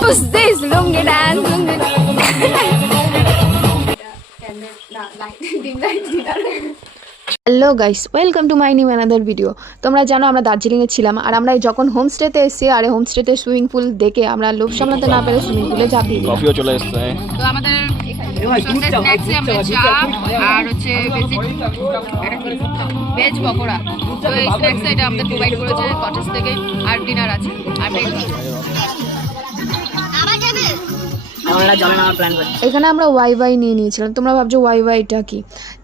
Who's this? Lungi dance, lungi hello guys, welcome to my new another video. তোমরা জানো আমরা দার্জিলিংয়ে ছিলাম, আর আমরা যখন হোমস্টেতে এসেছি আর হোমস্টেতে সুইমিং পুল দেখে আমরা লোভ সামলাতে না পেরে সুইমিং পুলে ঝাঁপিয়ে দিলাম। কফিও চলে এসেছে। তো আমাদের স্ন্যাক্সে আমরা চা আর হচ্ছে ভেজ পকোড়া, তো এই স্ন্যাক্সটা এটা আমাদের প্রোভাইড করেছে কটেজ থেকে, আর ডিনার আছে আর এখানে আমরা ওয়াই নিয়ে নিয়েছিলাম। তোমরা ভাবছো ওয়াইটা কি?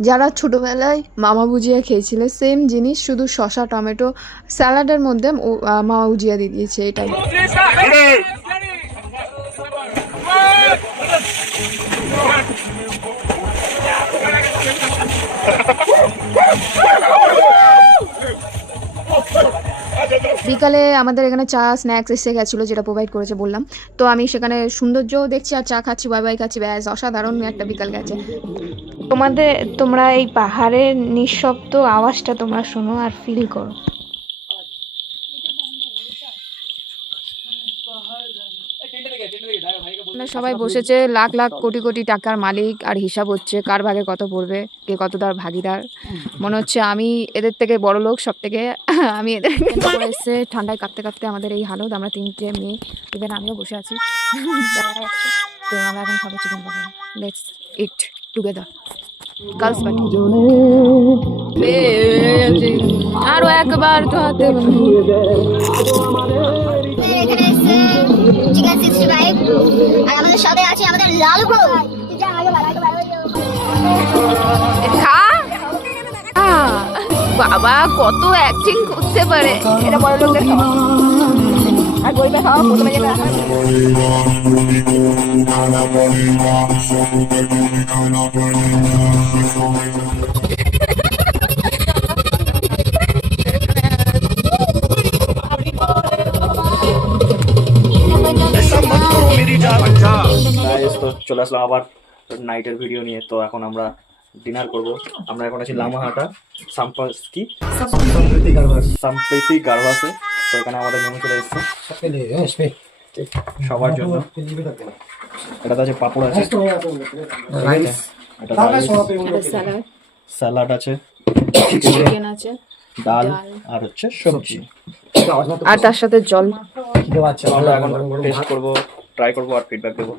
যারা ছোটবেলায় মামা ভুজিয়া খেয়েছিলে সেম জিনিস, শুধু শসা টমেটো স্যালাডের মধ্যে মামা ভুজিয়া দিয়ে দিয়েছে এটাই। বিকালে আমাদের এখানে চা স্ন্যাক্স এসে গেছিলো, যেটা প্রোভাইড করেছে বললাম। তো আমি সেখানে সৌন্দর্যও দেখছি আর চা খাচ্ছি, ওয়াই খাচ্ছি, ব্যাস অসাধারণ একটা বিকাল গেছে। তোমরা এই পাহাড়ের নিঃশব্দ আওয়াজটা তোমরা শোনো আর ফিল করো। সবাই বসেছে, লাখ লাখ কোটি কোটি টাকার মালিক, আর হিসাব হচ্ছে কার ভাগে কত পড়বে, কে কত তার ভাগিদার। মনে হচ্ছে আমি এদের থেকে বড় লোক সব থেকে। আমি এদের এসে ঠান্ডায় কাঁপতে কাঁপতে আমাদের এই হালত। আমরা তিনটে মেয়ে, ইভেন আমিও বসে আছি। তো আমরা এখন খাবো chicken pakora. Let's eat together. Girls party. আরো একবার তো হাতে চিকেন 65 আর আমাদের সাথে আছে আমাদের লাল ব্রো। বাবা কত অ্যাক্টিং করতে পারে, এটা বড় লোকদের খাওয়া। আর গরিবের খাওয়া প্রথমে যেটা তো চলে আসলাম আবার নাইটের ভিডিও নিয়ে। তো এখন আমরা ডিনার করব। আমরা এখন আছি লামাহাটা সাম্প্রতি গার্ভাসে। তো এখানে আমাদের মেনু চলে এসেছে সবার জন্য। এটাতে আছে পাপড় আছে, স্যালাড আছে, চিকেন আছে, ডাল আর হচ্ছে সবজি, আর তার সাথে জল। আমরা এখন টেস্ট করবো, ট্রাই করবো আর ফিডব্যাক দেবো।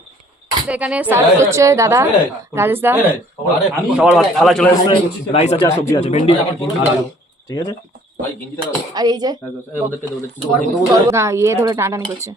এখানে সার্ভ করছে দাদা, রাজেশ দা। সবার থালা চলে এসেছে, রাইস আছে আর সবজি আছে, ভেন্ডি আর আলু। ঠিক আছে। আর এই যে ইয়ে ধরে টানাটানি করছে।